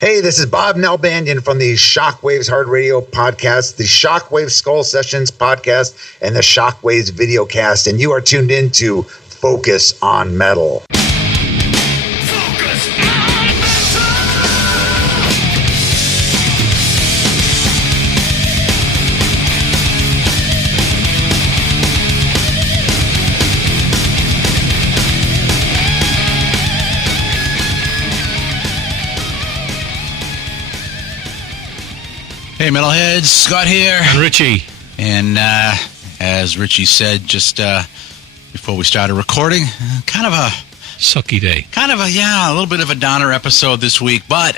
Hey, this is Bob Nalbandian from the Shockwaves Hard Radio podcast, the Shockwaves Skull Sessions podcast, and the Shockwaves Videocast, and you are tuned in to Focus on Metal. Hey, Metalheads, Scott here. And Richie. And as Richie said just before we started recording, kind of a... sucky day. A little bit of a downer episode this week, but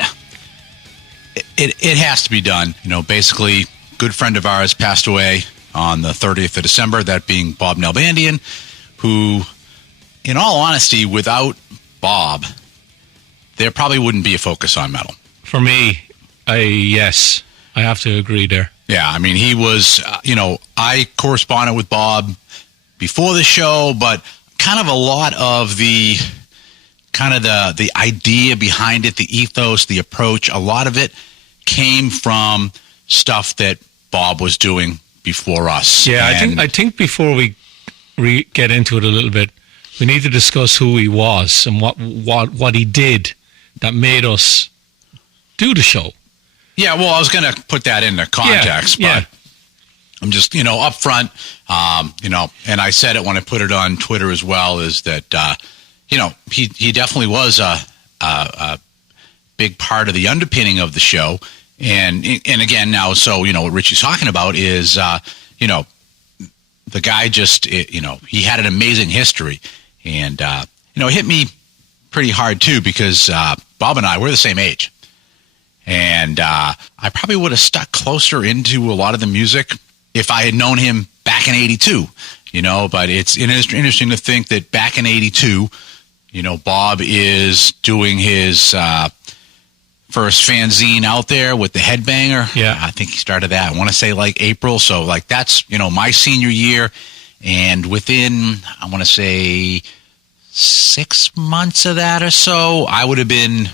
it has to be done. You know, basically, a good friend of ours passed away on the 30th of December, that being Bob Nalbandian, who, in all honesty, without Bob, there probably wouldn't be a Focus on Metal. For me, yes. I have to agree there. Yeah, I mean, he was, I corresponded with Bob before the show, but kind of a lot of the idea behind it, the ethos, the approach, a lot of it came from stuff that Bob was doing before us. Yeah, I think before we get into it a little bit, we need to discuss who he was and what he did that made us do the show. Yeah, well, I was going to put that into context, but I'm just, up front, and I said it when I put it on Twitter as well, is that, he definitely was a big part of the underpinning of the show. And again, now, so, what Richie's talking about is, the guy just, he had an amazing history. And, it hit me pretty hard, too, because Bob and I, we're the same age. And I probably would have stuck closer into a lot of the music if I had known him back in 82, but it's interesting to think that back in 82, Bob is doing his first fanzine out there with the Headbanger. Yeah. I think he started that, I want to say like April. So like that's, my senior year. And within, I want to say 6 months of that or so, I would have been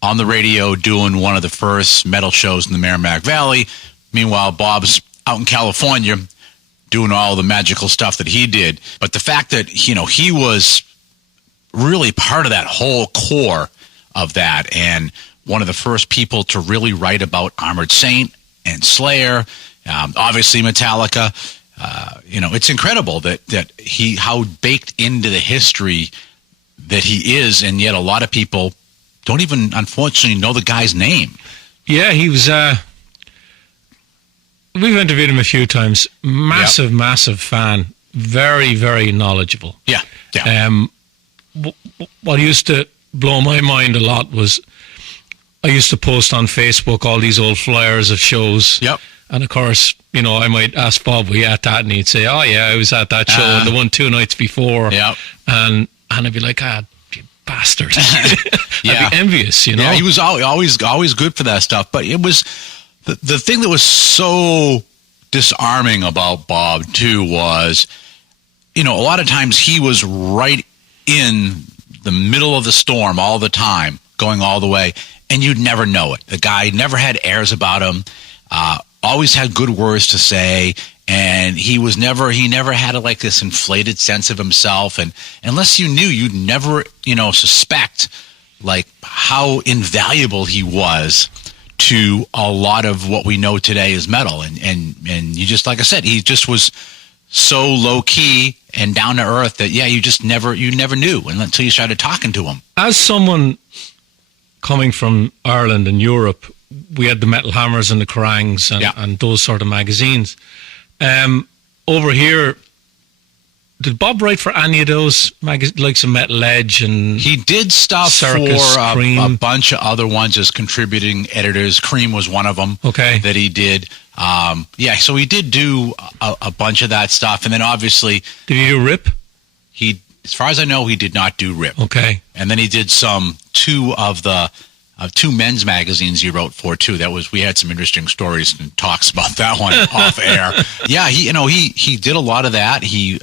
on the radio doing one of the first metal shows in the Merrimack Valley. Meanwhile, Bob's out in California doing all the magical stuff that he did. But the fact that, he was really part of that whole core of that, and one of the first people to really write about Armored Saint and Slayer, obviously Metallica. It's incredible that how baked into the history that he is, and yet a lot of people don't even, unfortunately, know the guy's name. Yeah, he was... we've interviewed him a few times. Massive fan. Very, very knowledgeable. Yeah. What used to blow my mind a lot was I used to post on Facebook all these old flyers of shows. Yep. And, of course, I might ask Bob, were you at that? And he'd say, oh, yeah, I was at that show and the one 2 nights before. Yep. And I'd be like, bastard. I'd be envious, Yeah, he was always good for that stuff. But it was the thing that was so disarming about Bob too was, a lot of times he was right in the middle of the storm all the time, going all the way, and you'd never know it. The guy never had airs about him, always had good words to say. And he never had like this inflated sense of himself. And unless you knew, you'd never, suspect like how invaluable he was to a lot of what we know today as metal. And you just, like I said, he just was so low key and down to earth that, you just never knew until you started talking to him. As someone coming from Ireland and Europe, we had the Metal Hammers and the Kerangs and those sort of magazines. Over here, did Bob write for any of those magazines, like some Metal Edge and he did stuff Circus, for Cream? A bunch of other ones as contributing editors. Cream was one of them. Okay, that he did. So he did do a bunch of that stuff, and then obviously, did he do R.I.P? He, as far as I know, he did not do R.I.P. Okay, and then he did two men's magazines he wrote for too. We had some interesting stories and talks about that one off air. Yeah, he did a lot of that. He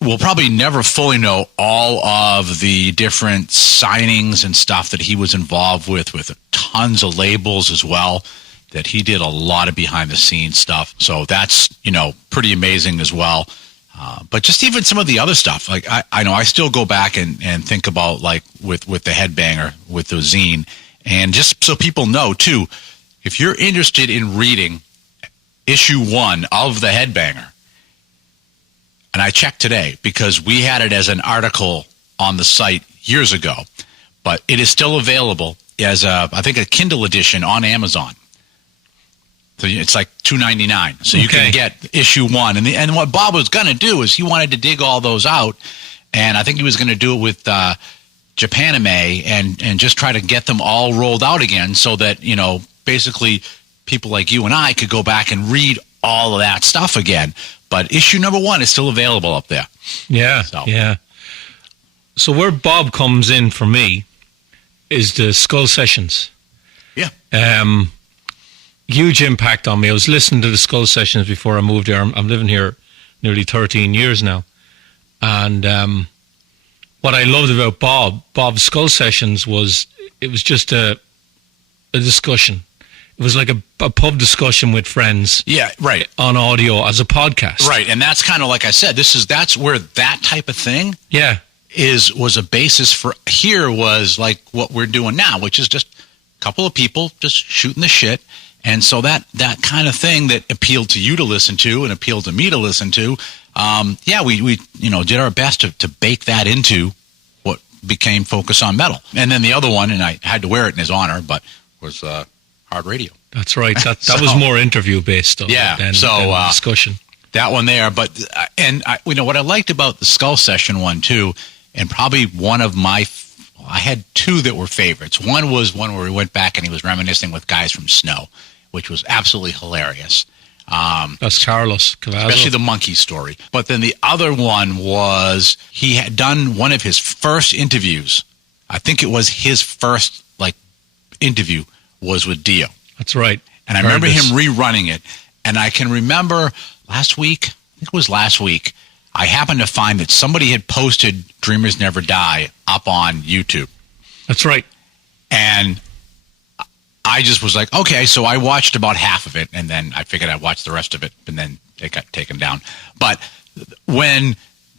we'll probably never fully know all of the different signings and stuff that he was involved with tons of labels as well, that he did a lot of behind-the-scenes stuff. So that's, pretty amazing as well. But just even some of the other stuff, like I know I still go back and think about, like, with the Headbanger, with the zine. And just so people know, too, if you're interested in reading issue 1 of the Headbanger, and I checked today because we had it as an article on the site years ago, but it is still available as I think a Kindle edition on Amazon. So it's like $2.99. So you can get issue 1. And what Bob was going to do is he wanted to dig all those out, and I think he was going to do it with Japanime and just try to get them all rolled out again, so that basically people like you and I could go back and read all of that stuff again. But issue number 1 is still available up there. Yeah, yeah. So where Bob comes in for me is the Skull Sessions. Yeah. Huge impact on me. I was listening to the Skull Sessions before I moved here. I'm living here nearly 13 years now. And what I loved about Bob's Skull Sessions was it was just a discussion. It was like a pub discussion with friends. Yeah, right. On audio as a podcast. Right, and that's kind of like I said, that's where that type of thing was a basis for. Here was like what we're doing now, which is just a couple of people just shooting the shit. And so that kind of thing that appealed to you to listen to and appealed to me to listen to, we did our best to bake that into what became Focus on Metal. And then the other one, and I had to wear it in his honor, but was Hard Radio. That's right. That was more interview based, though, than discussion. That one there, but what I liked about the Skull Session one too, and probably one of my, I had 2 that were favorites. One was one where we went back and he was reminiscing with guys from Snow, which was absolutely hilarious. That's Carlos Cavazzo. Especially the monkey story. But then the other one was he had done one of his first interviews. I think it was his first interview was with Dio. That's right. And I remember him rerunning it. And I can remember last week, I happened to find that somebody had posted Dreamers Never Die up on YouTube. That's right. And I just was like, okay, so I watched about half of it, and then I figured I'd watch the rest of it, and then it got taken down. But when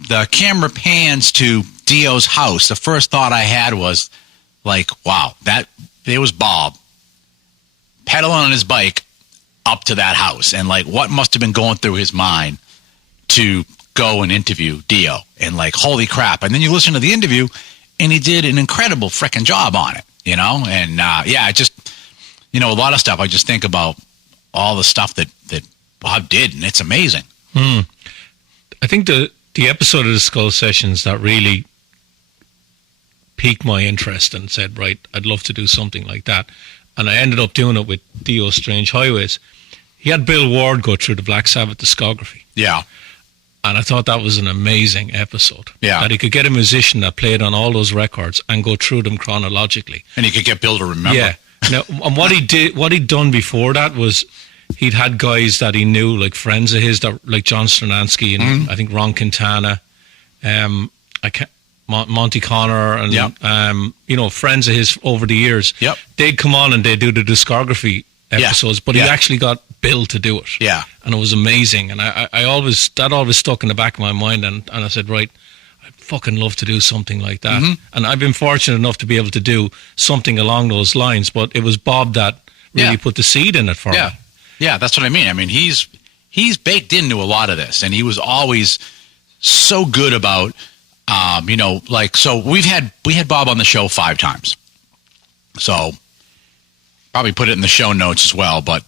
the camera pans to Dio's house, the first thought I had was like, wow, there was Bob pedaling on his bike up to that house, and what must have been going through his mind to go and interview Dio, and holy crap. And then you listen to the interview, and he did an incredible frickin' job on it, and just, a lot of stuff. I just think about all the stuff that Bob did, and it's amazing. I think the episode of the Skull Sessions that really piqued my interest and said, right, I'd love to do something like that. And I ended up doing it with Dio's Strange Highways. He had Bill Ward go through the Black Sabbath discography. Yeah. And I thought that was an amazing episode. Yeah. That he could get a musician that played on all those records and go through them chronologically. And he could get Bill to remember. Yeah. Now, and what he'd done before that was he'd had guys that he knew, like friends of his, like John Stranansky and I think Ron Quintana, Monty Connor, and friends of his over the years. Yep. They'd come on and they'd do the discography episodes, but he actually got Bill to do it. Yeah. And it was amazing. And that always stuck in the back of my mind, and I said, right, I'd fucking love to do something like that. Mm-hmm. And I've been fortunate enough to be able to do something along those lines, but it was Bob that really put the seed in it for me. Yeah, that's what I mean. I mean, he's baked into a lot of this, and he was always so good about, so we had Bob on the show 5 times. So probably put it in the show notes as well. But,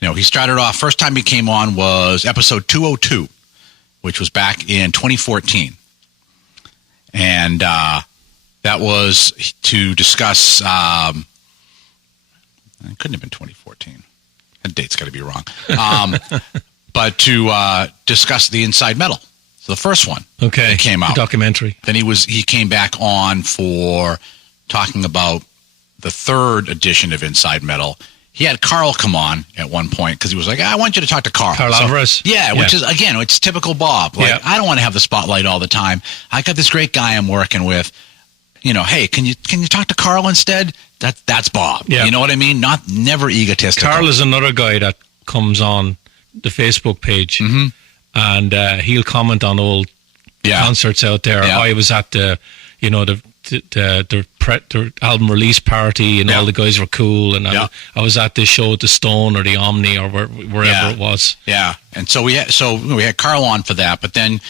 he started off, first time he came on was episode 202, which was back in 2014. And that was to discuss, it couldn't have been 2014. That date's got to be wrong. But to discuss the Inside Metal. So the first one that came out. The documentary. Then he came back on for talking about the 3rd edition of Inside Metal. he had Carl come on at one point because he was like, I want you to talk to Carl. Carl Alvarez. Yeah, which is, again, it's typical Bob. Like, I don't want to have the spotlight all the time. I got this great guy I'm working with. Hey, can you talk to Carl instead? That's Bob. Yeah. You know what I mean? Never egotistical. Carl is another guy that comes on the Facebook page, and he'll comment on old concerts out there. Yeah. I was at the album release party, and all the guys were cool, and I was at this show at the Stone or the Omni or wherever it was. Yeah, and so we had Carl on for that, but then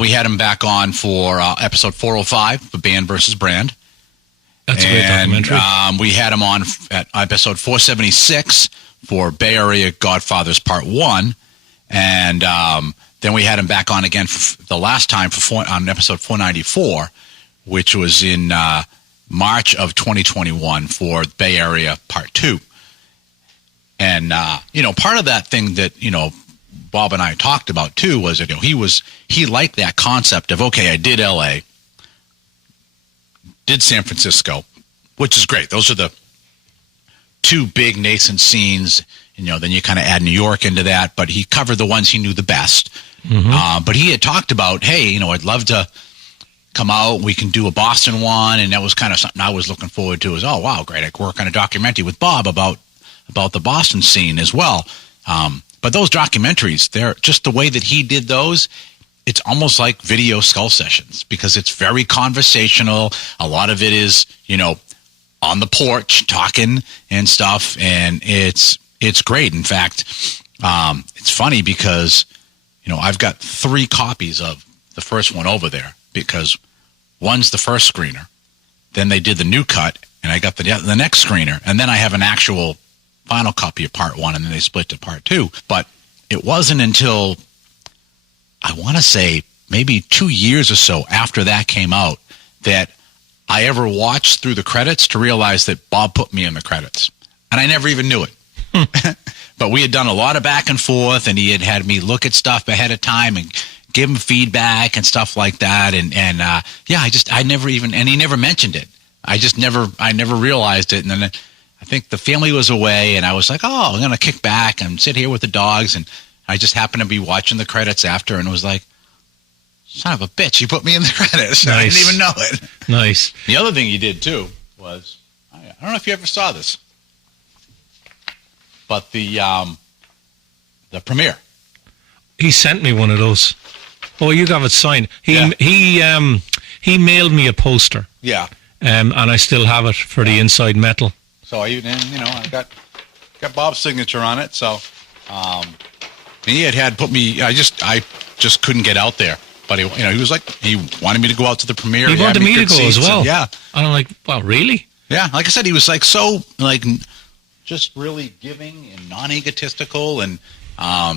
we had him back on for episode 405, the Band versus Brand. That's a great documentary. We had him on at episode 476 for Bay Area Godfathers Part 1, and then we had him back on again for the last time on episode 494, which was in March of 2021 for Bay Area Part 2. And, part of that thing that, Bob and I talked about too was that he liked that concept of, okay, I did LA, did San Francisco, which is great. Those are the two big nascent scenes. Then you kind of add New York into that, but he covered the ones he knew the best. But he had talked about, hey, I'd love to come out, we can do a Boston one, and that was kind of something I was looking forward to. Oh, wow, great, I could work on a documentary with Bob about the Boston scene as well. But those documentaries, they're just the way that he did those, it's almost like video skull sessions because it's very conversational. A lot of it is, on the porch talking and stuff, and it's great. In fact, it's funny because, I've got 3 copies of the first one over there because one's the first screener, then they did the new cut, and I got the next screener, and then I have an actual final copy of Part 1, and then they split to Part 2. But it wasn't until, I want to say, maybe 2 years or so after that came out that I ever watched through the credits to realize that Bob put me in the credits. And I never even knew it. But we had done a lot of back and forth, and he had me look at stuff ahead of time and give him feedback and stuff like that. And I never even, and he never mentioned it. I never realized it. And then I think the family was away, and I was like, oh, I'm going to kick back and sit here with the dogs. And I just happened to be watching the credits after, and it was like, son of a bitch, he put me in the credits. Nice. I didn't even know it. Nice. The other thing he did, too, was, I don't know if you ever saw this, but the premiere. He sent me one of those. Oh, you got it signed. He mailed me a poster. Yeah. And I still have it for the Inside Metal. So I got Bob's signature on it. So he had put me. I just couldn't get out there. But he was like, he wanted me to go out to the premiere. He wanted me to go as well. Yeah. And I'm like, well, really? Yeah. Like I said, he was like so like just really giving and non-egotistical, and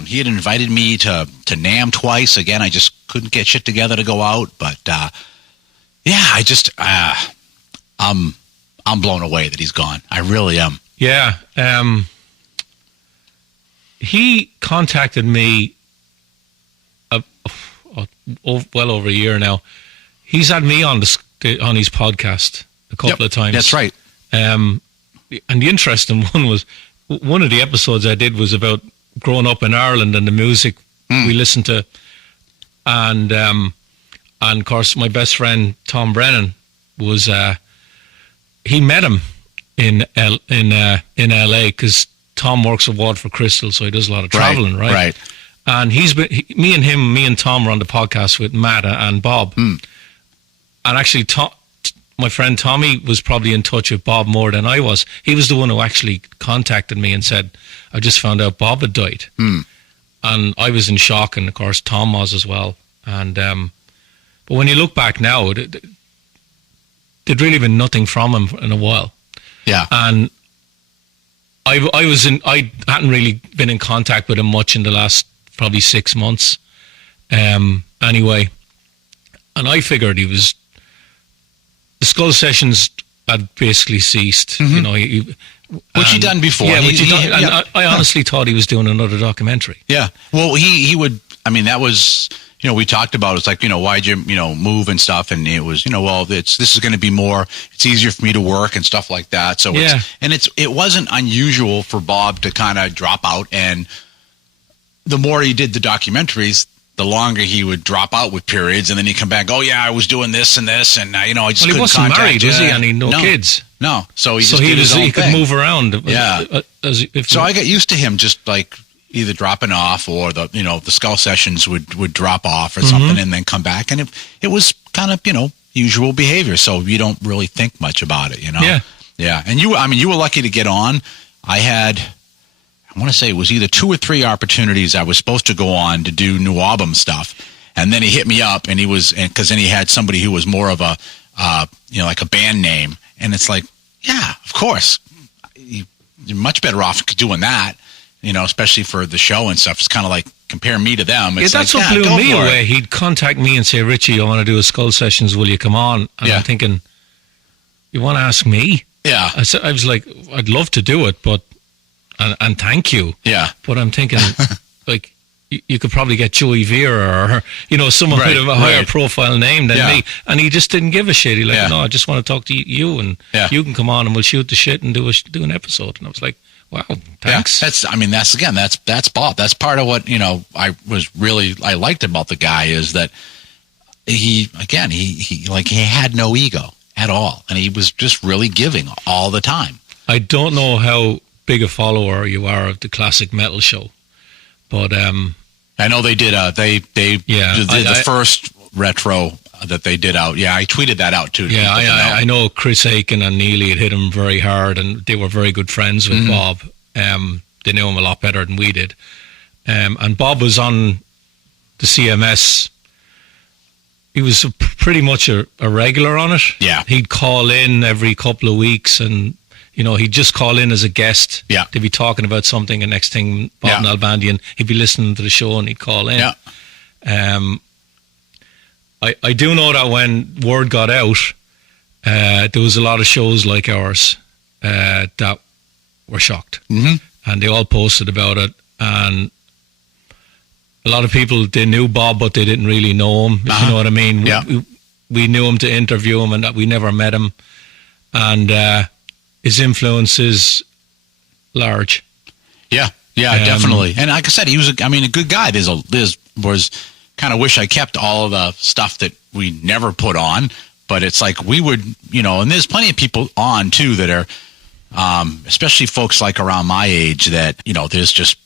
he had invited me to NAMM twice. Again, I just couldn't get shit together to go out. But I'm blown away that he's gone. I really am. Yeah. He contacted me well over a year now. He's had me on his podcast a couple of times. That's right. And the interesting one was, one of the episodes I did was about growing up in Ireland and the music we listened to. And of course, my best friend, Tom Brennan, was... he met him in LA because Tom works at Waterford Crystal, so he does a lot of traveling, right? Right. And me and Tom were on the podcast with Matt and Bob. And actually, my friend Tommy was probably in touch with Bob more than I was. He was the one who actually contacted me and said, I just found out Bob had died. And I was in shock, and of course Tom was as well. And but when you look back now, there'd really been nothing from him in a while. Yeah. And I hadn't really been in contact with him much in the last probably 6 months. Anyway, and I figured the Skull Sessions had basically ceased. You know, which he'd done before. Yeah, which he'd done. And I honestly thought he was doing another documentary. Yeah. Well, he would. I mean, that was, we talked about, it's like, why'd you, move and stuff. And it was, well, this is going to be more, it's easier for me to work and stuff like that. So it wasn't unusual for Bob to kind of drop out. And the more he did the documentaries, the longer he would drop out with periods. And then he'd come back, oh yeah, I was doing this and this. And I just couldn't wasn't contact married, was he? And he had no kids. No. So he could move around. Yeah. So I got used to him just like either dropping off or the skull sessions would drop off or something and then come back. And it was kind of, usual behavior. So you don't really think much about it, Yeah. Yeah. And you were lucky to get on. I want to say it was either 2 or 3 opportunities I was supposed to go on to do new album stuff. And then he hit me up and because then he had somebody who was more of a, like a band name. And it's like, yeah, of course. You're much better off doing that, especially for the show and stuff. It's kind of like compare me to them. It's that's what blew me away. He'd contact me and say, Richie, I want to do a Skull Sessions. Will you come on? And I'm thinking, you want to ask me? Yeah. I was like, I'd love to do it, but, and thank you. Yeah. But I'm thinking, like, you could probably get Joey Vera or, someone with a higher profile name than me. And he just didn't give a shit. He no, I just want to talk to you and you can come on and we'll shoot the shit and do an episode. And I was like, wow, thanks. Yeah, that's Bob. That's part of what, I liked about the guy is that he had no ego at all. And he was just really giving all the time. I don't know how big a follower you are of the Classic Metal Show. But I know they did. They did the first retro that they did out. Yeah, I tweeted that out too. Yeah, I know Chris Aiken and Neely had hit him very hard, and they were very good friends with Bob. They knew him a lot better than we did. And Bob was on the CMS. He was pretty much a regular on it. Yeah, he'd call in every couple of weeks and. He'd just call in as a guest. Yeah. They'd be talking about something, and next thing, Bob Nalbandian, he'd be listening to the show and he'd call in. Yeah. I do know that when word got out, there was a lot of shows like ours that were shocked. Mm-hmm. And they all posted about it. And a lot of people, they knew Bob, but they didn't really know him, if you know what I mean. Yeah. We knew him to interview him and that we never met him. And his influence is large. Yeah, definitely. And like I said, he was, a good guy. Was kind of wish I kept all of the stuff that we never put on, but it's like we would, and there's plenty of people on too that are, especially folks like around my age that, there's just,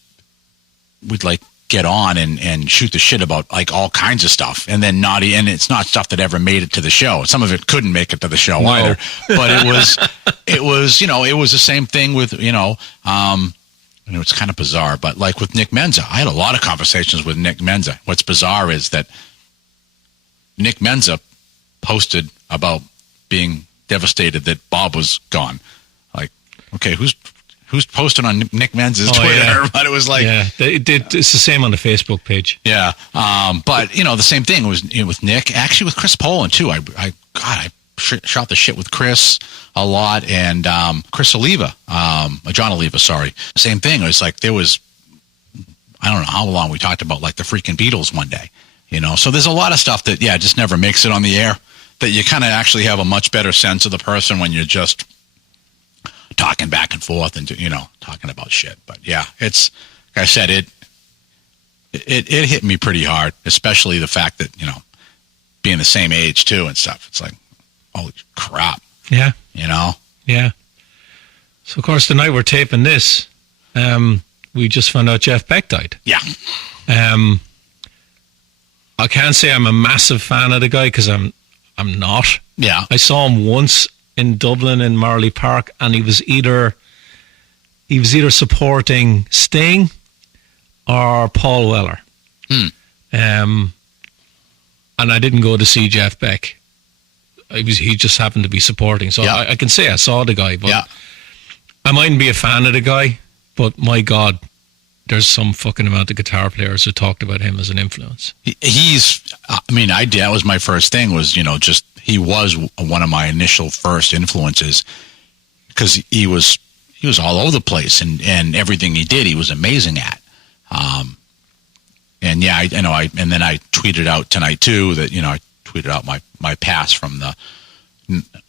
we'd like get on and shoot the shit about like all kinds of stuff, and then and it's not stuff that ever made it to the show. Some of it couldn't make it to the show either, but it was the same thing with it's kind of bizarre, but like with Nick Menza, I had a lot of conversations with Nick Menza. What's bizarre is that Nick Menza posted about being devastated that Bob was gone. Like, okay, who's posting on Nick Menza's Twitter? Yeah. But it was like, it's the same on the Facebook page. Yeah, but the same thing was with Nick. Actually, with Chris Poland too. I shot the shit with Chris a lot, and Chris Oliva, John Oliva. Sorry, same thing. It was like there was, I don't know how long we talked about like the freaking Beatles one day. So there's a lot of stuff that just never makes it on the air. That you kind of actually have a much better sense of the person when you're just talking back and forth and talking about shit. But yeah, it's like I said, it hit me pretty hard, especially the fact that being the same age too and stuff. It's like, holy crap. Yeah. Yeah. So of course the night we're taping this, we just found out Jeff Beck died. Yeah. I can't say I'm a massive fan of the guy because I'm not. Yeah. I saw him once in Dublin in Marley Park, and he was either supporting Sting or Paul Weller. And I didn't go to see Jeff Beck. He just happened to be supporting. So I can say I saw the guy, but I mightn't be a fan of the guy, but my God, there's some fucking amount of guitar players who talked about him as an influence. That was my first thing was, just he was one of my initial first influences because he was all over the place and everything he did, he was amazing at. yeah, and then I tweeted out tonight too that, I tweeted out my pass from the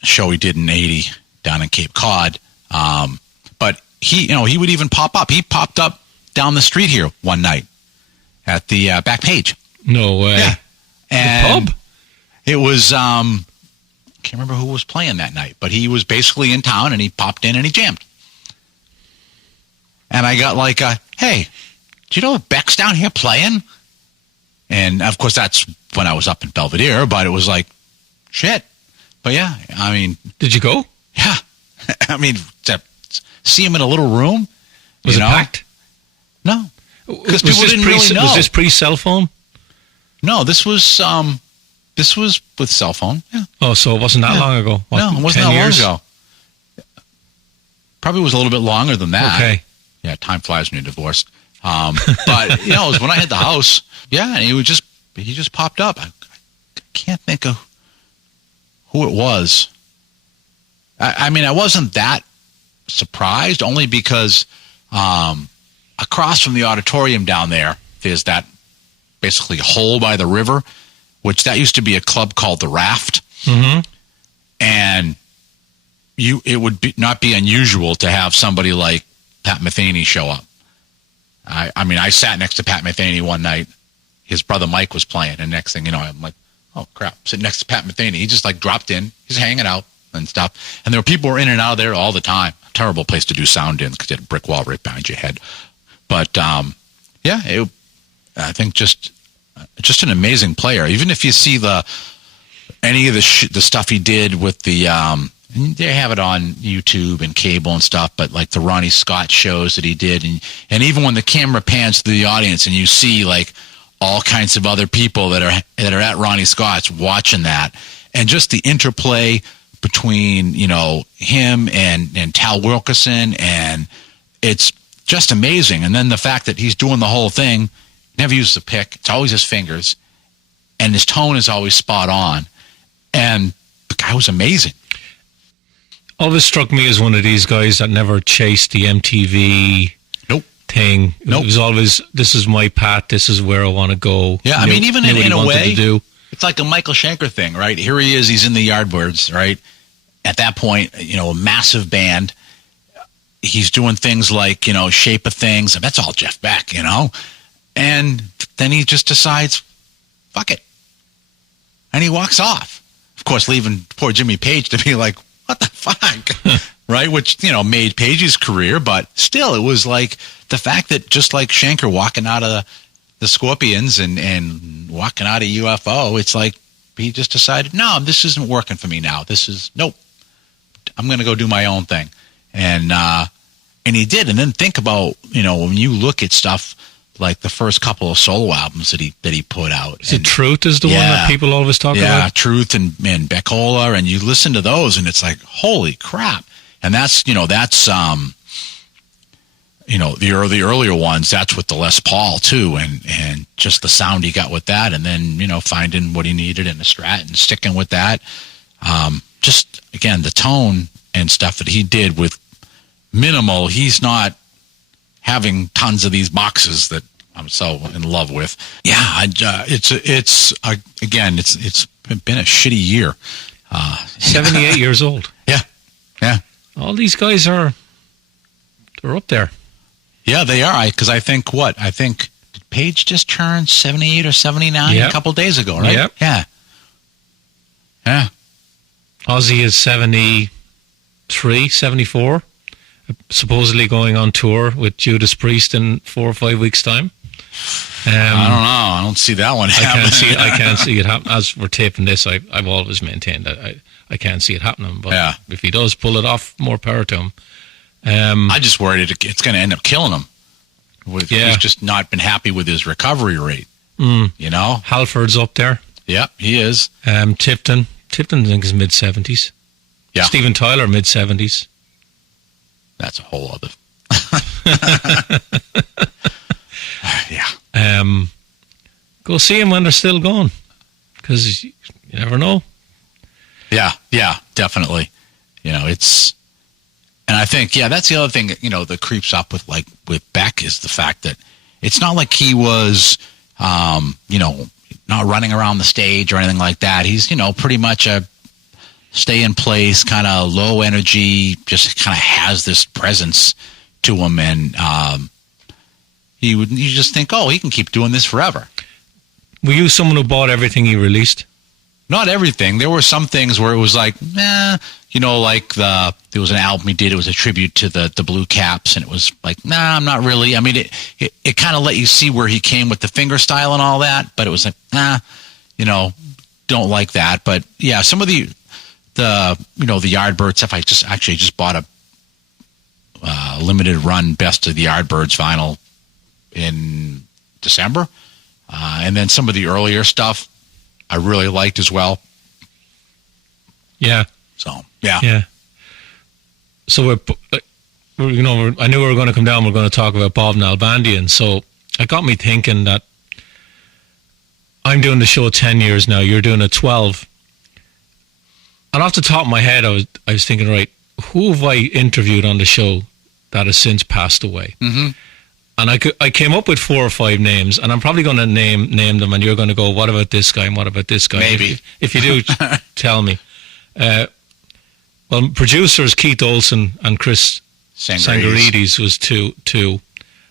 show he did in 80 down in Cape Cod. But he would even pop up. He popped up down the street here one night at the back page. No way. Yeah. And the pub? It was, can't remember who was playing that night, but he was basically in town and he popped in and he jammed. And I got like, hey, do you know Beck's down here playing? And of course, that's when I was up in Belvedere, but it was like, shit. But yeah, I mean. Did you go? Yeah. I mean, to see him in a little room. Was it packed? No. Because people didn't really know. Was this pre-cell phone? No, this was with cell phone. Yeah. Oh, so it wasn't that long ago? No, it wasn't that long ago. Probably was a little bit longer than that. Okay. Yeah, time flies when you're divorced. But it was when I had the house. Yeah, and he just popped up. I can't think of who it was. I mean, I wasn't that surprised, only because across from the auditorium down there's that basically hole by the river, which that used to be a club called the Raft. Mm-hmm. And it would not be unusual to have somebody like Pat Metheny show up. I mean, I sat next to Pat Metheny one night. His brother Mike was playing, and next thing you know, I'm like, oh crap, sitting next to Pat Metheny. He just like dropped in. He's hanging out and stuff. And there were people who were in and out of there all the time. Terrible place to do sound in because you had a brick wall right behind your head. But yeah, I think just an amazing player. Even if you see any of the stuff he did with the they have it on YouTube and cable and stuff, but like the Ronnie Scott shows that he did, and even when the camera pans to the audience and you see like all kinds of other people that are at Ronnie Scott's watching that, and just the interplay between him and Tal Wilkerson, and it's just amazing. And then the fact that he's doing the whole thing, never uses a pick, it's always his fingers, and his tone is always spot on, and the guy was amazing. Always struck me as one of these guys that never chased the MTV thing. It was always, this is my path, this is where I want to go. Yeah, I mean, even in a way, it's like a Michael Schenker thing, right? Here he is, he's in the Yardbirds, right? At that point, a massive band. He's doing things like, Shape of Things. That's all Jeff Beck, And then he just decides, fuck it. And he walks off. Of course, leaving poor Jimmy Page to be like, what the fuck? Right? Which, made Page's career, but still, it was like the fact that just like Schenker walking out of the Scorpions and walking out of UFO, it's like he just decided, no, this isn't working for me now. Nope. I'm going to go do my own thing. And he did. And then think about, when you look at stuff like the first couple of solo albums that he put out. Is it Truth is the one that people always talk about? Yeah, Truth and Beckola, and you listen to those and it's like, holy crap. And that's the earlier ones, that's with the Les Paul too, and just the sound he got with that, and then, finding what he needed in the Strat and sticking with that. Just, again, the tone and stuff that he did with minimal, he's not having tons of these boxes that I'm so in love with. Yeah, it's been a shitty year. 78 years old. Yeah. All these guys they're up there. Yeah, they are. Because I think did Page just turn 78 or 79 a couple days ago, right? Yep. Yeah. Ozzy is 73, 74. Supposedly going on tour with Judas Priest in 4 or 5 weeks' time. I don't know. I don't see that one happening. I can't see it happen. As we're taping this, I've always maintained that I can't see it happening. But if he does pull it off, more power to him. I just worried it's going to end up killing him. He's just not been happy with his recovery rate. Halford's up there. Yeah, he is. Tipton I think is mid-70s. Yeah. Steven Tyler, mid-70s. That's a whole other. Yeah. Go see them when they're still going, because you never know. Yeah, definitely. It's, and I think, that's the other thing, that creeps up with Beck is the fact that it's not like he was, not running around the stage or anything like that. He's, pretty much a stay in place, kind of low energy, just kind of has this presence to him. And you just think, he can keep doing this forever. Were you someone who bought everything he released? Not everything. There were some things where it was like, there was an album he did. It was a tribute to the Blue Caps, and it was like, I'm not really. I mean, it kind of let you see where he came with the finger style and all that, but it was like, don't like that. But yeah, some of the Yardbird stuff. I just bought a limited run Best of the Yardbirds vinyl in December, and then some of the earlier stuff I really liked as well. Yeah. So, yeah. Yeah. So I knew we were going to come down. We're going to talk about Bob Nalbandian. So it got me thinking that I'm doing the show 10 years now. You're doing it 12. And off the top of my head, I was thinking, right, who have I interviewed on the show that has since passed away? Mm-hmm. And I came up with 4 or 5 names, and I'm probably going to name them, and you're going to go, what about this guy and what about this guy? Maybe. If you do, tell me. Well, producers Keith Olsen and Chris Sangarides was two.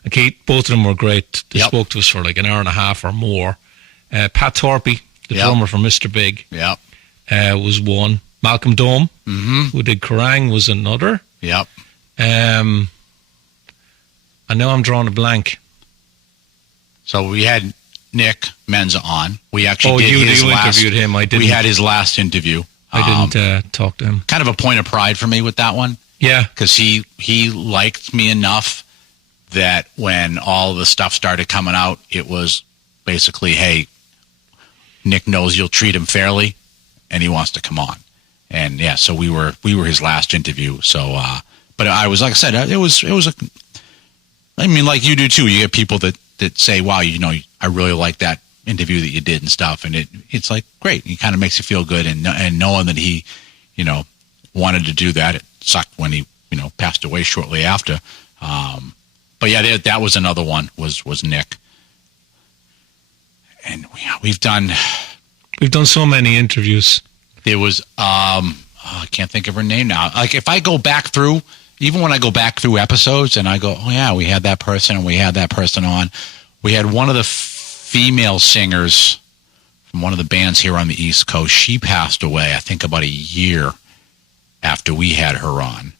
And Keith, both of them were great. They spoke to us for like an hour and a half or more. Pat Thorpe, the drummer from Mr. Big, was one. Malcolm Dome, who did Kerrang, was another. Yep. I know I'm drawing a blank. So we had Nick Menza on. We actually interviewed him. I didn't. We had his last interview. I didn't talk to him. Kind of a point of pride for me with that one. Yeah. Because he liked me enough that when all the stuff started coming out, it was basically, hey, Nick knows you'll treat him fairly, and he wants to come on. And yeah, so we were his last interview. So, but I was, like I said, it was I mean, like you do too. You get people that say, wow, I really like that interview that you did and stuff. And it's like, great. It kind of makes you feel good. And knowing that he, wanted to do that, it sucked when he, passed away shortly after. But yeah, that was another one was Nick. And we've done so many interviews. There was, I can't think of her name now. Like if I go back through, even when I go back through episodes and I go, oh yeah, we had that person and we had that person on. We had one of the female singers from one of the bands here on the East Coast. She passed away, I think, about a year after we had her on.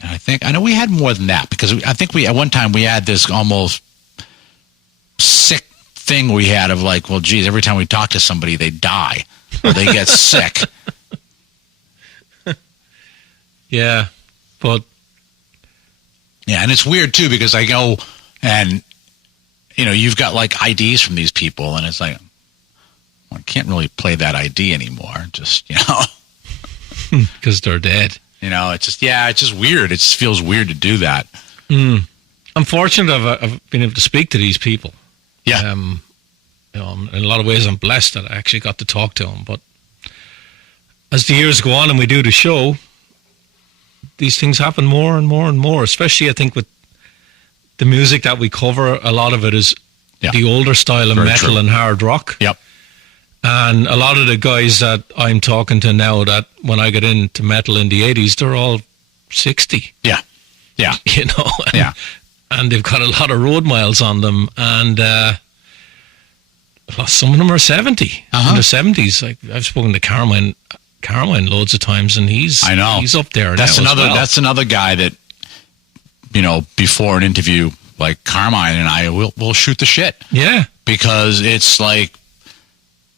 And I know we had more than that because I think at one time we had this almost sick thing we had of like, well, geez, every time we talk to somebody, they die or they get sick. Yeah, but yeah, and it's weird too because I go and you've got like IDs from these people, and it's like, well, I can't really play that ID anymore. Just because they're dead. It's just weird. It just feels weird to do that. I'm fortunate I've been able to speak to these people. Yeah. In a lot of ways, I'm blessed that I actually got to talk to them. But as the years go on and we do the show, these things happen more and more and more, especially I think with the music that we cover. A lot of it is the older style of metal and hard rock. Yep. And a lot of the guys that I'm talking to now that when I got into metal in the 80s, they're all 60. Yeah. Yeah. And they've got a lot of road miles on them. And some of them are 70 in the 70s. Like I've spoken to Carmine loads of times, and he's up there. That's another guy that before an interview, like Carmine and I will shoot the shit. Yeah, because it's like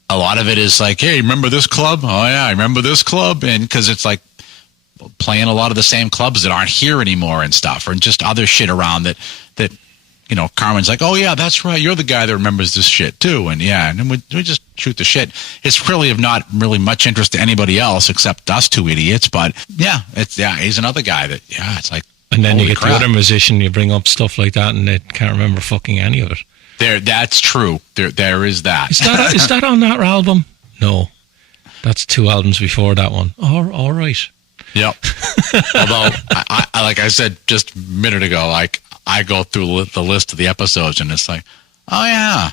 a lot of it is like, hey, remember this club? Oh yeah, I remember this club, and because it's like playing a lot of the same clubs that aren't here anymore and stuff, or just other shit around that Carmen's like, oh yeah, that's right, you're the guy that remembers this shit too, and then we just shoot the shit. It's really of not really much interest to anybody else except us two idiots, but he's another guy that it's like, and then you get the other musician, you bring up stuff like that, and they can't remember fucking any of it. That's true. There is that. Is that on that album? No, that's 2 albums before that one. All right. Yep. Although, I like I said just a minute ago, like I go through the list of the episodes, and it's like, oh yeah,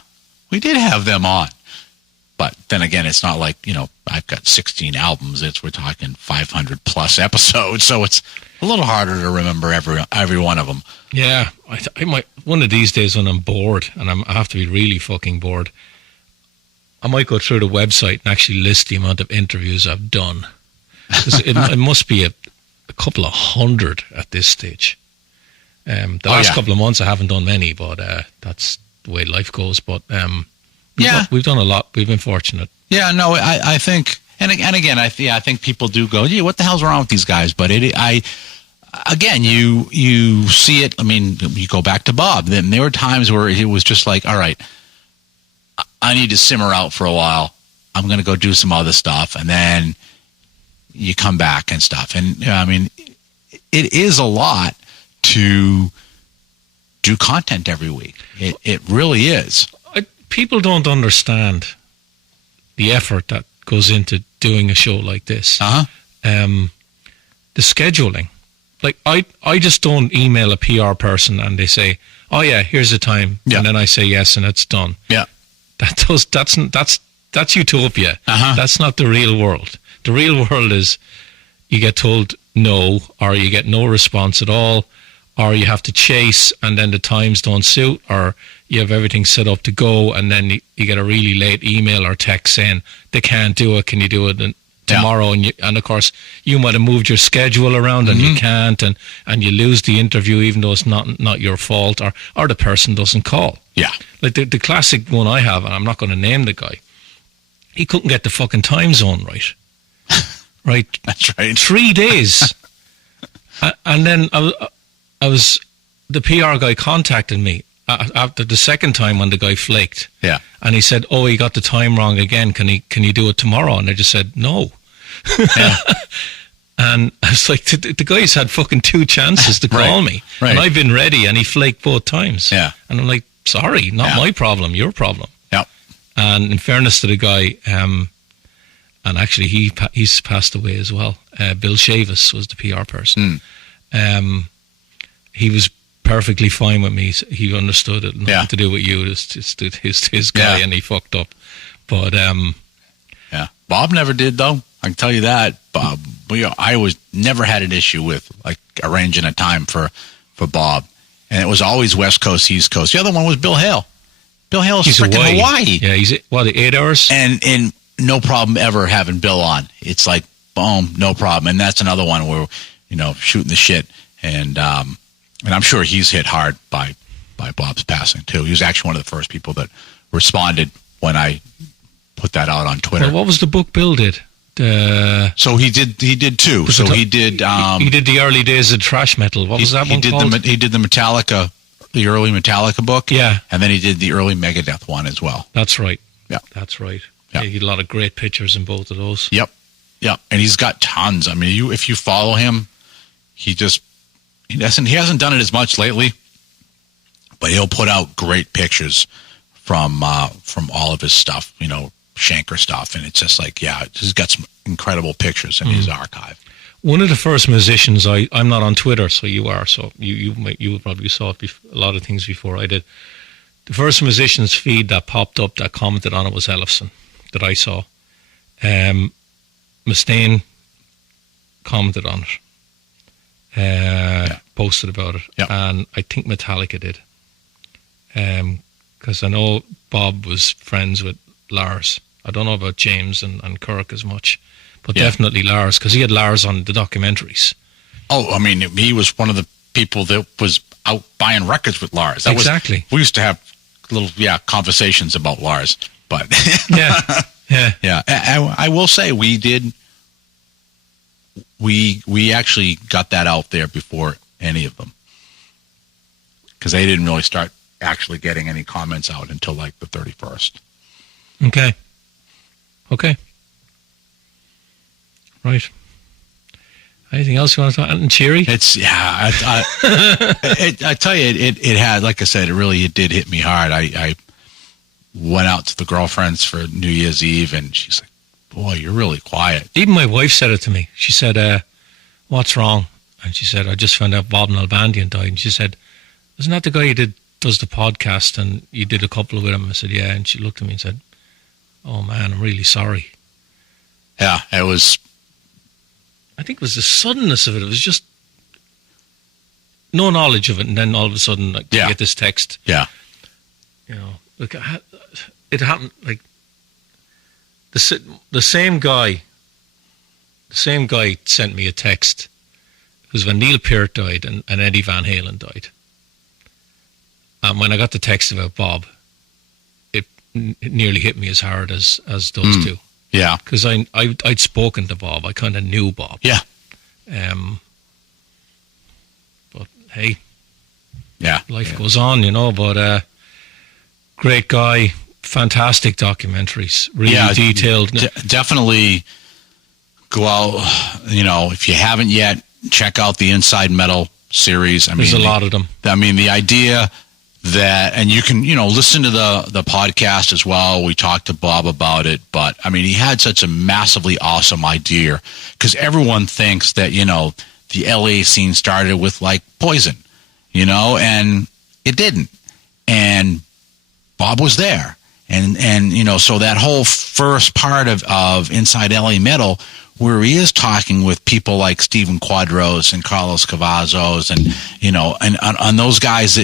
we did have them on. But then again, it's not like, I've got 16 albums. We're talking 500 plus episodes, so it's a little harder to remember every one of them. Yeah, I might, one of these days when I'm bored, and I have to be really fucking bored, I might go through the website and actually list the amount of interviews I've done. It must be a couple of hundred at this stage. The last couple of months I haven't done many, but that's the way life goes. But we've done a lot. We've been fortunate. Yeah, no, I think, and again, I think people do go, gee, what the hell's wrong with these guys? But again, you see it. I mean, you go back to Bob. Then there were times where it was just like, all right, I need to simmer out for a while. I'm going to go do some other stuff, and then you come back and stuff. And I mean, it is a lot to do content every week. It really is. People don't understand the effort that goes into doing a show like this. The scheduling. Like, I just don't email a PR person and they say, oh yeah, here's the time. Yeah. And then I say yes and it's done. Yeah. That's utopia. That's not the real world. The real world is you get told no, or you get no response at all, or you have to chase and then the times don't suit, or you have everything set up to go and then you get a really late email or text saying they can't do it. Can you do it tomorrow? And of course you might have moved your schedule around and you can't, and you lose the interview even though it's not your fault, or the person doesn't call. Yeah. Like the classic one I have, and I'm not going to name the guy, he couldn't get the fucking time zone right. Right. That's right. 3 days. And then I was, the PR guy contacted me after the second time when the guy flaked. Yeah. And he said, oh, he got the time wrong again. Can you do it tomorrow? And I just said, no. Yeah. And I was like, the guy's had fucking 2 chances to call me. Right. And I've been ready, and he flaked both times. Yeah. And I'm like, sorry, not my problem, your problem. Yep. And in fairness to the guy, and actually he's passed away as well, Bill Shavis was the PR person. He was perfectly fine with me. He understood it. Nothing to do with you. It's his guy, and he fucked up. But Bob never did, though. I can tell you that. Bob, I never had an issue with like arranging a time for Bob, and it was always West Coast, East Coast. The other one was Bill Hale. Bill Hale's freaking Hawaii. Yeah, he's 8 hours, and no problem ever having Bill on. It's like boom, no problem. And that's another one where shooting the shit, and I'm sure he's hit hard by Bob's passing too. He was actually one of the first people that responded when I put that out on Twitter. Well, what was the book Bill did? So he did 2. So he did the early days of thrash metal. What was that one called? He did the Metallica, the early Metallica book. Yeah. And then he did the early Megadeth one as well. That's right. Yeah. That's right. Yeah. He had a lot of great pictures in both of those. Yep. Yep. And he's got tons. I mean, if you follow him, he hasn't done it as much lately, but he'll put out great pictures from all of his stuff, Shanker stuff, and it's just like, he's got some incredible pictures in his archive. One of the first musicians, I'm not on Twitter, so you are, so you probably saw it a lot of things before I did. The first musician's feed that popped up that commented on it was Ellefson, that I saw. Mustaine commented on it, posted about it, and I think Metallica did, because I know Bob was friends with Lars. I don't know about James and Kirk as much, but definitely Lars, because he had Lars on the documentaries. Oh, I mean, he was one of the people that was out buying records with Lars. Exactly. We used to have little conversations about Lars, but yeah. I will say we did. We actually got that out there before any of them, because they didn't really start actually getting any comments out until like the 31st. Okay. Right. Anything else you want to talk about? And cheery? It's I tell you, it had, like I said, it did hit me hard. I went out to the girlfriends for New Year's Eve, and she's like, "Boy, you're really quiet." Even my wife said it to me. She said, "What's wrong?" And she said, "I just found out Bob Nalbandian died." And she said, isn't that the guy who does the podcast and you did a couple with him? I said, yeah. And she looked at me and said, oh man, I'm really sorry. Yeah, it was. I think it was the suddenness of it. It was just no knowledge of it. And then all of a sudden, like, you get this text. Yeah. You know, look, it happened like the same guy sent me a text. It was when Neil Peart died and Eddie Van Halen died. And when I got the text about Bob, it nearly hit me as hard as those two. Yeah. Because I'd spoken to Bob. I kind of knew Bob. Yeah. But hey, yeah, life goes on, you know. But great guy, fantastic documentaries, really detailed. Definitely go out. You know, if you haven't yet, check out the Inside Metal series. There's a lot of them. I mean, the idea that, and you can, listen to the podcast as well. We talked to Bob about it, but I mean, he had such a massively awesome idea because everyone thinks that, the LA scene started with like Poison, and it didn't. And Bob was there. And so that whole first part of Inside LA Metal, where he is talking with people like Stephen Quadros and Carlos Cavazos and those guys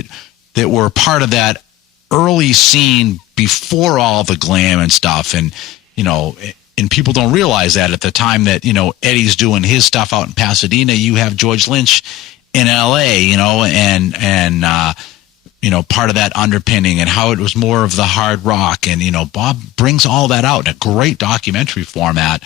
that were part of that early scene before all the glam and stuff. And people don't realize that at the time that, Eddie's doing his stuff out in Pasadena, you have George Lynch in LA, and part of that underpinning and how it was more of the hard rock. And, Bob brings all that out in a great documentary format.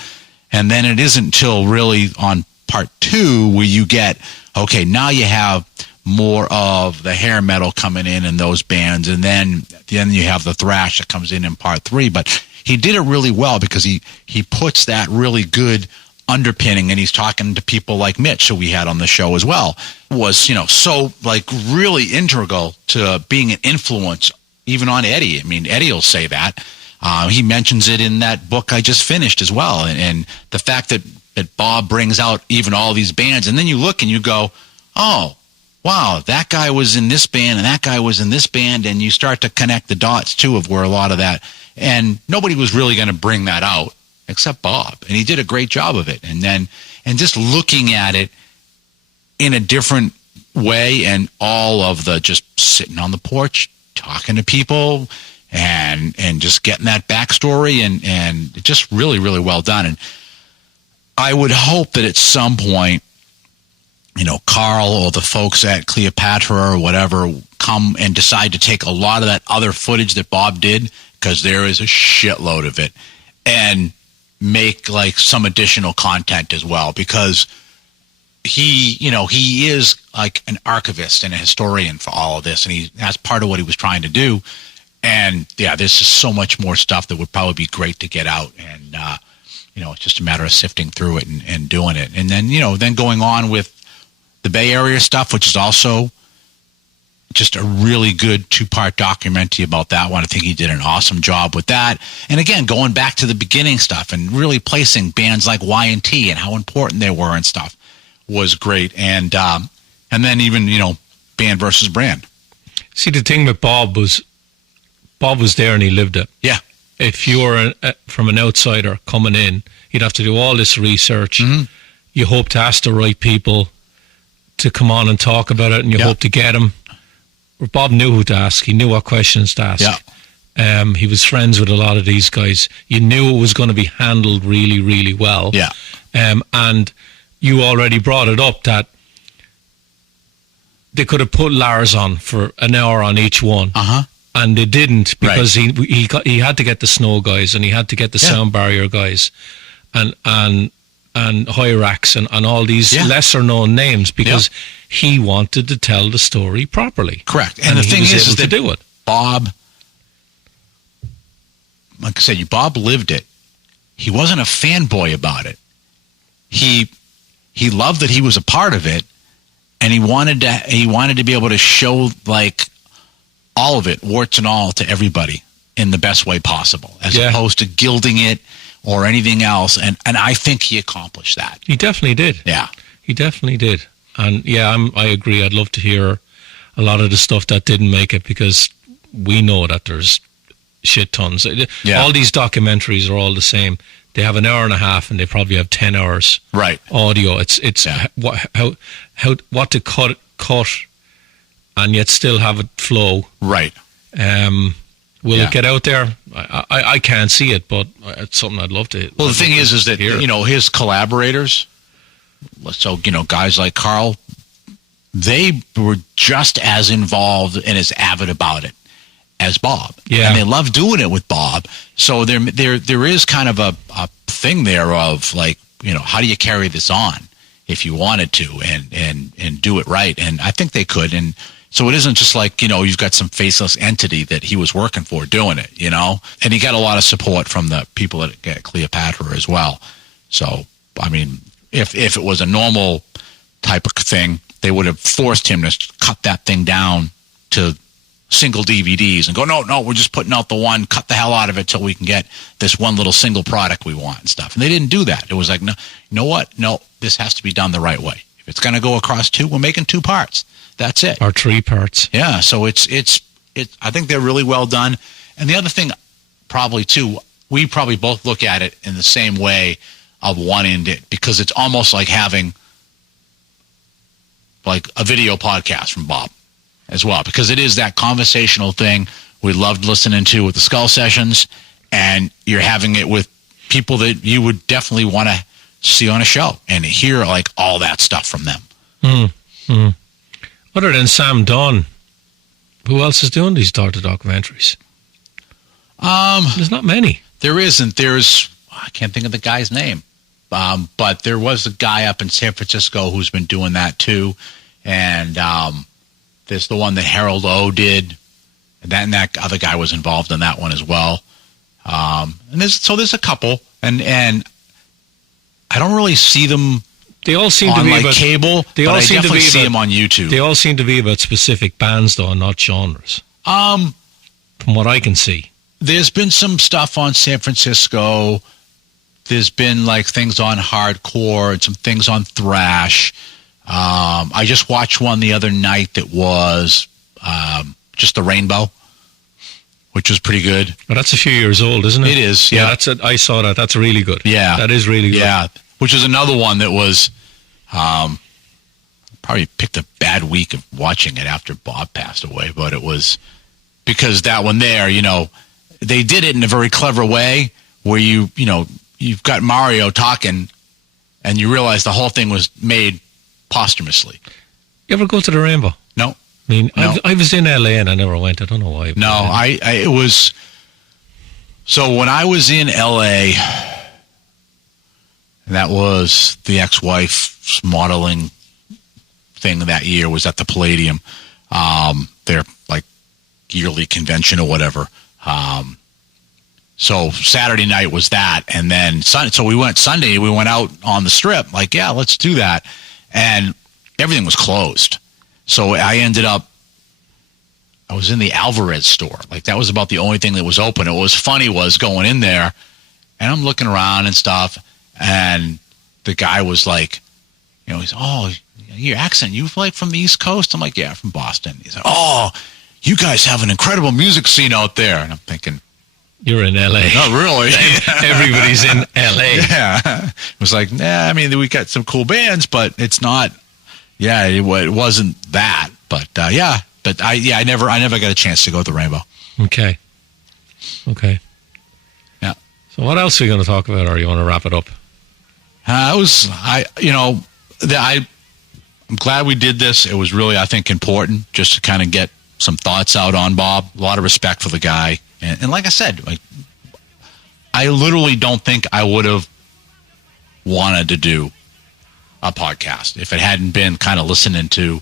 And then it isn't until really on part 2 where you get, okay, now you have more of the hair metal coming in those bands. And then you have the thrash that comes in part 3. But he did it really well because he puts that really good underpinning, and he's talking to people like Mitch, who we had on the show as well, was, so like really integral to being an influence even on Eddie. I mean, Eddie will say that. He mentions it in that book I just finished as well. And the fact that Bob brings out even all these bands, and then you look and you go, oh, wow, that guy was in this band and that guy was in this band, and you start to connect the dots too of where a lot of that, and nobody was really going to bring that out except Bob, and he did a great job of it. And just looking at it in a different way, and all of the just sitting on the porch talking to people and just getting that backstory, and just really, really well done. And I would hope that at some point, Carl or the folks at Cleopatra or whatever come and decide to take a lot of that other footage that Bob did, because there is a shitload of it, and make like some additional content as well, because he is like an archivist and a historian for all of this, and that's part of what he was trying to do. And yeah, there's just so much more stuff that would probably be great to get out, and it's just a matter of sifting through it and doing it. And then then going on with the Bay Area stuff, which is also just a really good 2-part documentary about that one. I think he did an awesome job with that. And again, going back to the beginning stuff and really placing bands like Y&T and how important they were and stuff was great. And then even, band versus brand. See, the thing with Bob was there and he lived it. Yeah. If you were from an outsider coming in, you'd have to do all this research. Mm-hmm. You hope to ask the right people to come on and talk about it, and you hope to get them. Bob knew who to ask. He knew what questions to ask. Yeah. He was friends with a lot of these guys. You knew it was going to be handled really, really well. Yeah. And you already brought it up that they could have put Lars on for an hour on each one. Uh-huh. And they didn't, because he had to get the snow guys, and he had to get the sound barrier guys, and Hyrax and all these lesser known names, because he wanted to tell the story properly. Correct. And the thing is that to do it. Bob, like I said, Bob lived it. He wasn't a fanboy about it. He loved that he was a part of it, and he wanted to be able to show like all of it, warts and all, to everybody in the best way possible, as opposed to gilding it or anything else. And I think he accomplished that. He definitely did. Yeah. He definitely did. And I agree. I'd love to hear a lot of the stuff that didn't make it, because we know that there's shit tons. Yeah. All these documentaries are all the same. They have an hour and a half, and they probably have 10 hours audio. It's what to cut, and yet still have it flow. Right. Will it get out there? I can't see it, but it's something I'd love to. Well, the thing is that his collaborators, so guys like Carl, they were just as involved and as avid about it as Bob. Yeah. And they love doing it with Bob. So there is kind of a thing there of like, how do you carry this on if you wanted to and do it right? And I think they could. And so it isn't just like, you've got some faceless entity that he was working for doing it, and he got a lot of support from the people at Cleopatra as well. So, I mean, if it was a normal type of thing, they would have forced him to cut that thing down to single DVDs and go, no, we're just putting out the one, cut the hell out of it till we can get this one little single product we want and stuff. And they didn't do that. It was like, no, you know what? No, this has to be done the right way. If it's going to go across 2, we're making 2 parts. That's it. Or 3 parts. Yeah. So it's I think they're really well done. And the other thing probably too, we probably both look at it in the same way of wanting it, because it's almost like having like a video podcast from Bob as well, because it is that conversational thing we loved listening to with the Skull Sessions, and you're having it with people that you would definitely want to see on a show and hear like all that stuff from them. Other than Sam Dunn, who else is doing these documentaries? There's not many. There isn't. I can't think of the guy's name. But there was a guy up in San Francisco who's been doing that too. And there's the one that Harold O did. And that other guy was involved in that one as well. And there's a couple. And I don't really see them. They all seem on to be like about cable. They but all I seem definitely to be see about, them on YouTube. They all seem to be about specific bands, though, not genres. From what I can see, there's been some stuff on San Francisco. There's been like things on hardcore and some things on thrash. I just watched one the other night that was just the Rainbow, which was pretty good. Well, that's a few years old, isn't it? It is. Yeah, I saw that. That's really good. Yeah, that is really good. Yeah, which is another one that was probably picked a bad week of watching it after Bob passed away, but it was because that one there, they did it in a very clever way where you've got Mario talking and you realize the whole thing was made posthumously. You ever go to the Rainbow? No. I mean, no. I was in LA and I never went. I don't know why. No, it was. So when I was in LA, and that was the ex-wife's modeling thing that year, was at the Palladium, their like yearly convention or whatever. So Saturday night was that, and then so we went Sunday. We went out on the Strip, like, yeah, let's do that, and everything was closed. So I was in the Alvarez store. Like, that was about the only thing that was open. What was funny was going in there, and I'm looking around and stuff, and the guy was like, he's, oh, your accent, you like from the East Coast? I'm like, yeah, from Boston. He said, oh, you guys have an incredible music scene out there. And I'm thinking, you're in LA. Not really. Everybody's in LA. Yeah. It was like, I mean, we got some cool bands, but it's not, it wasn't that. But I never got a chance to go to the Rainbow. Okay. Yeah. So what else are we going to talk about, or you want to wrap it up? I'm glad we did this. It was really, I think, important just to kind of get some thoughts out on Bob. A lot of respect for the guy. And like I said, I literally don't think I would have wanted to do a podcast if it hadn't been kind of listening to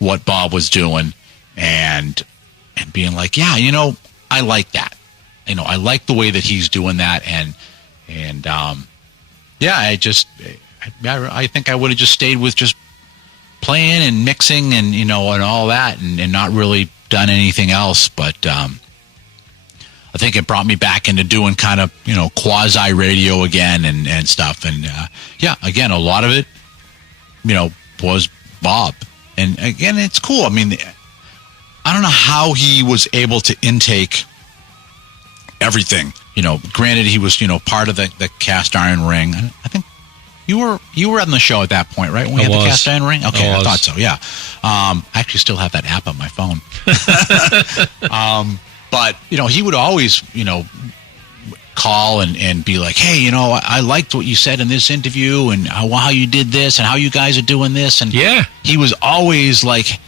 what Bob was doing and being like, yeah, I like that. I like the way that he's doing that. I think I would have just stayed with just playing and mixing and, and all that and not really done anything else. But I think it brought me back into doing kind of, quasi radio again and stuff. And again, a lot of it, was Bob. And again, it's cool. I mean, I don't know how he was able to intake everything. Granted, he was, part of the cast iron ring. I think you were on the show at that point, right? When we had the cast iron ring? Okay, I thought so, yeah. I actually still have that app on my phone. But, he would always, call and be like, hey, I liked what you said in this interview and how you did this and how you guys are doing this. And he was always like,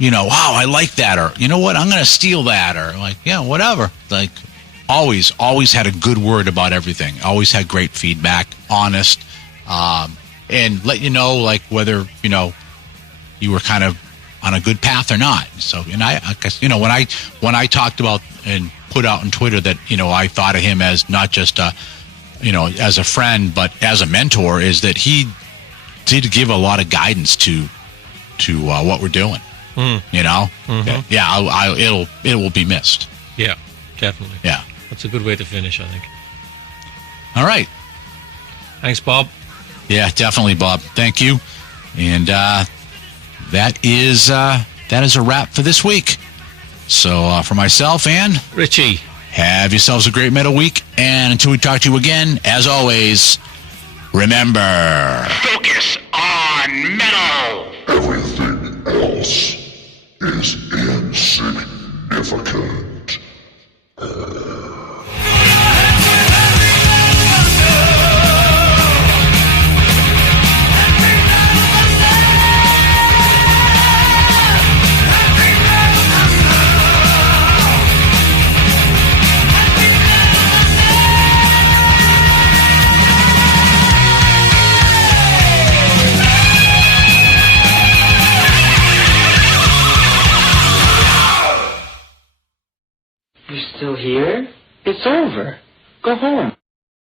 wow, I like that. Or, you know what, I'm going to steal that. Or like, yeah, whatever. Like, always had a good word about everything. Always had great feedback, honest, and let you know, like, whether, you were kind of on a good path or not. So, and I guess, when I talked about and put out on Twitter that, I thought of him as not just as a friend, but as a mentor, is that he did give a lot of guidance to what we're doing. Mm-hmm. Yeah, it will be missed. Yeah, definitely. Yeah. That's a good way to finish, I think. All right. Thanks, Bob. Yeah, definitely, Bob. Thank you. And that is a wrap for this week. So for myself and Richie, have yourselves a great metal week. And until we talk to you again, as always, remember, focus on metal. Everything else is insignificant. You're still here? It's over. Go home.